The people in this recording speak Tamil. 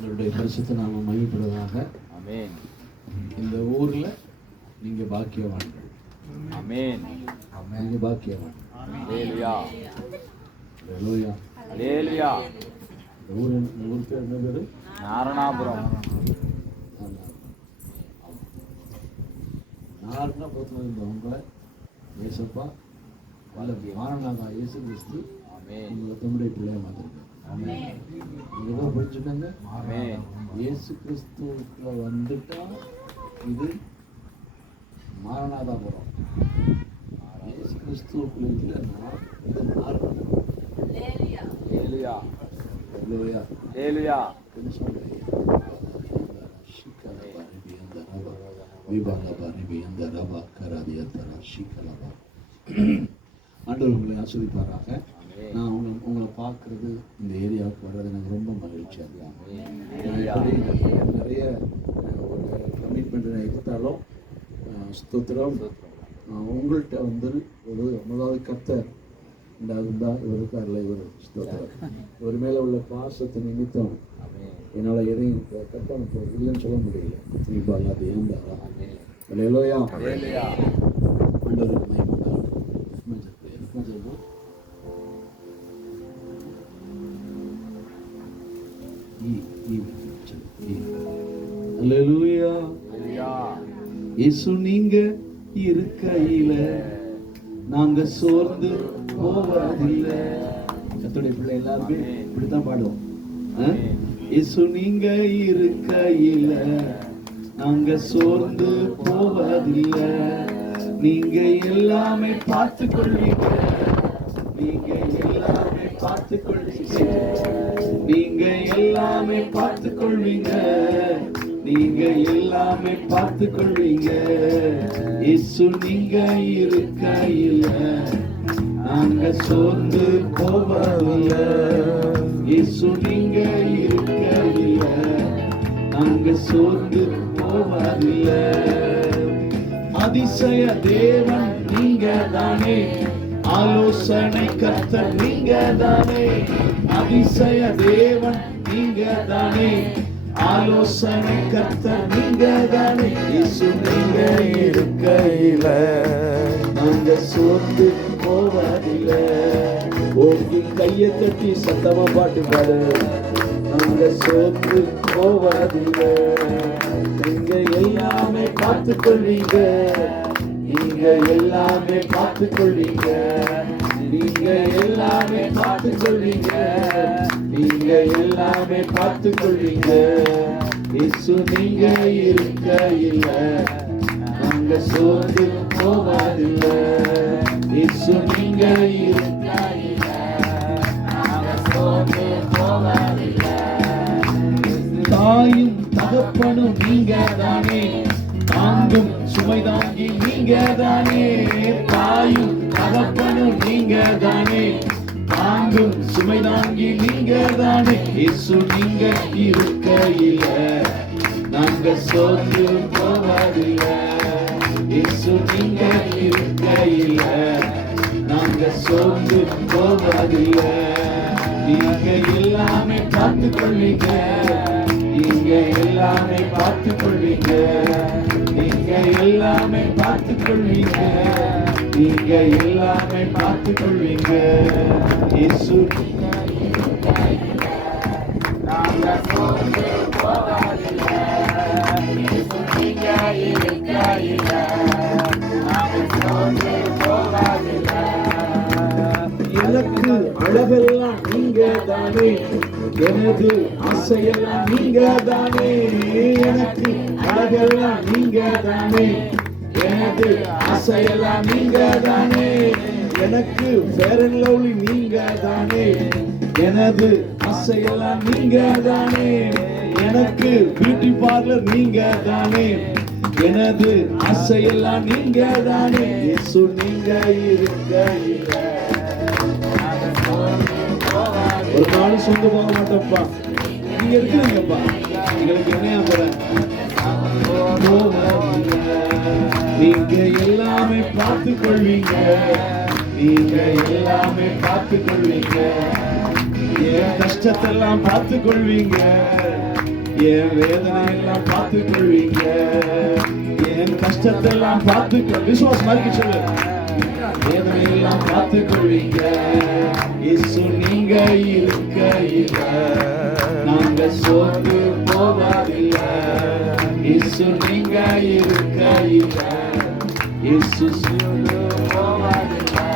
உங்களுடைய பரிசுத்த நாம மகிமைப்படுவதாக. ஆமென். இந்த ஊர்ல நீங்க பாக்கியவான்கள். ஆமென். நீங்க பாக்கியவான். ஹல்லேலூயா. ஹல்லேலூயா. ஹல்லேலூயா. ஊர் பேர் என்ன பேரு? நாரணாபுரம். நாரணா போத்துவங்க ஏசப்பா వాళ్ళ மாரணாதா இயேசு கிறிஸ்து உங்களை தம்முடைய பிள்ளைய மாத்திருக்காங்க. இதை புரிஞ்சுக்கோங்க. இயேசு கிறிஸ்துக்குள்ள வந்துட்டா இது மாரணாதாபுரம். இயேசு கிறிஸ்துக்குள்ள இல்லைன்னா இது மாரணாபுரம். ஹல்லேலூயா. ஹல்லேலூயா. ஹல்லேலூயா. என்ன சொல்றீங்க? ஆண்டவர் உங்களை ஆஸ்வதிப்பாராக. நான் உங்களை பார்க்கறது, இந்த ஏரியாவுக்கு வர்றது எனக்கு ரொம்ப மகிழ்ச்சியாக இருக்கு. நிறைய ஒரு கமிட்மெண்ட் எடுத்தாலும் ஸ்தோத்திரம். உங்கள்கிட்ட வந்து ஒரு முதலாவது கர்த்தர் இருந்தா இவர் இருக்கார்ல, இவர் ஸ்தோத்திரம். இவர் மேலே உள்ள பாசத்தை நிமித்தம் என்னால் எதையும் கற்பனை இல்லைன்னு சொல்ல முடியல. தீபாலா தேவந்தாரா ஹல்லேலூயா. ஹல்லேலூயா. ஆண்டவருக்கு மகிமை. ஹல்லேலூயா. இயேசு நீங்க இருக்கையில நாங்க சோர்ந்து போவதில்லை. கர்த்தருடைய பிள்ளை எல்லாருமே இப்படித்தான் பாடுவோம். இயேசு நீங்க இருக்கையில நாங்க சோர்ந்து போவதில்லை. நீங்க எல்லாமே பார்த்து கொள்வீங்க. நீங்க எல்லாமே பார்த்து கொள்வீங்க. நீங்க எல்லாமே பார்த்து கொள்வீங்க. நீங்க எல்லாமே பார்த்து கொள்வீங்க. இயேசு நீங்க இருக்கையில நாங்க சோர்ந்து போவதில்லை. இயேசு நீங்க இருக்கையில நாங்க சோர்ந்து போவதில்லை. அதிசய தேவன் நீங்க தானே, ஆலோசனை கர்த்தர் நீங்க தானே. அதிசய தேவன் நீங்க தானே, ஆலோசனை கர்த்தர் நீங்க தானே. இயேசு நீங்க இருக்கையில நாங்க சோர்ந்து போவதில்லை. ஓங்கி கையை தட்டி சத்தமா பாட்டு பாடு. நாங்க சோர்ந்து போவதில்லை. நீங்க எல்லாமே பார்த்து கொள்வீங்க. நீங்க எல்லாமே பார்த்து கொள்வீங்க. நீங்க எல்லாமே பார்த்து கொள்வீங்க. நீங்க எல்லாமே பார்த்து கொள்வீங்க. இயேசு நீங்க இருக்கையில நாங்க சோர்ந்து போவதில்லை. இயேசு நீங்க இருக்கையில நாங்க சோர்ந்து போவதில்லை. தாயும் தகப்பனும் நீங்க தானே, தாங்கும் சுமை தாங்கி நீங்க தானே. தாயும் தகப்பனும் நீங்க தானே, தாங்கும் சுமை தாங்கி நீங்க தானே. இயேசு நீங்க இருக்கையில நாங்க சோர்ந்து போவதில்லை. இயேசு நீங்க இருக்கையில நாங்க சோர்ந்து போவதில்லை. நீங்க எல்லாமே பார்த்து கொள்வீங்க. நீங்க எல்லாமே பார்த்து கொள்வீங்க. நீங்க எல்லாமே பார்த்து கொள்வீங்க. நீங்க எல்லாமே பார்த்து கொள்வீங்க. இயேசு நாங்க சோர்ந்து போவதில்லை. இயேசு நீங்க இருக்கையில நாங்க சோர்ந்து போவதில்லை. எனக்கு அழகெல்லாம் நீங்க தானே, எனது ஆசையெல்லாம் நீங்க தானே. எனக்கு அழகெல்லாம் நீங்க தானே, எனது ஆசையெல்லாம் நீங்க தானே. எனக்கு ஃபேர் அண்ட் லவ்லி நீங்க தானே, எனது ஆசையெல்லாம் நீங்க தானே. எனக்கு பியூட்டி பார்லர் நீங்க தானே, எனது ஆசையெல்லாம் நீங்க தானே. இயேசு நீங்க இருக்கையில ஒரு நாளும் சொந்த போக மாட்டோம்ப்பா. நீங்க இருக்கிறீங்கப்பா, எங்களுக்கு என்னையா போற. நீங்க எல்லாமே பார்த்து கொள்வீங்க. நீங்க எல்லாமே பார்த்து கொள்வீங்க. என் கஷ்டத்தெல்லாம் பார்த்து கொள்வீங்க. என் வேதனை எல்லாம் பார்த்துக் கொள்வீங்க, என் கஷ்டத்தெல்லாம் பார்த்துக்க விசுவாசம் அறிக்கை சொல்லு. வேதனை எல்லாம் பார்த்துக் கொள்வீங்க, இயேசு நீங்க இருக்கையில நாங்க சோர்ந்து போவதில்லை. இயேசு நீங்க இருக்கையில இயேசு சோர்ந்து போவதில்லை.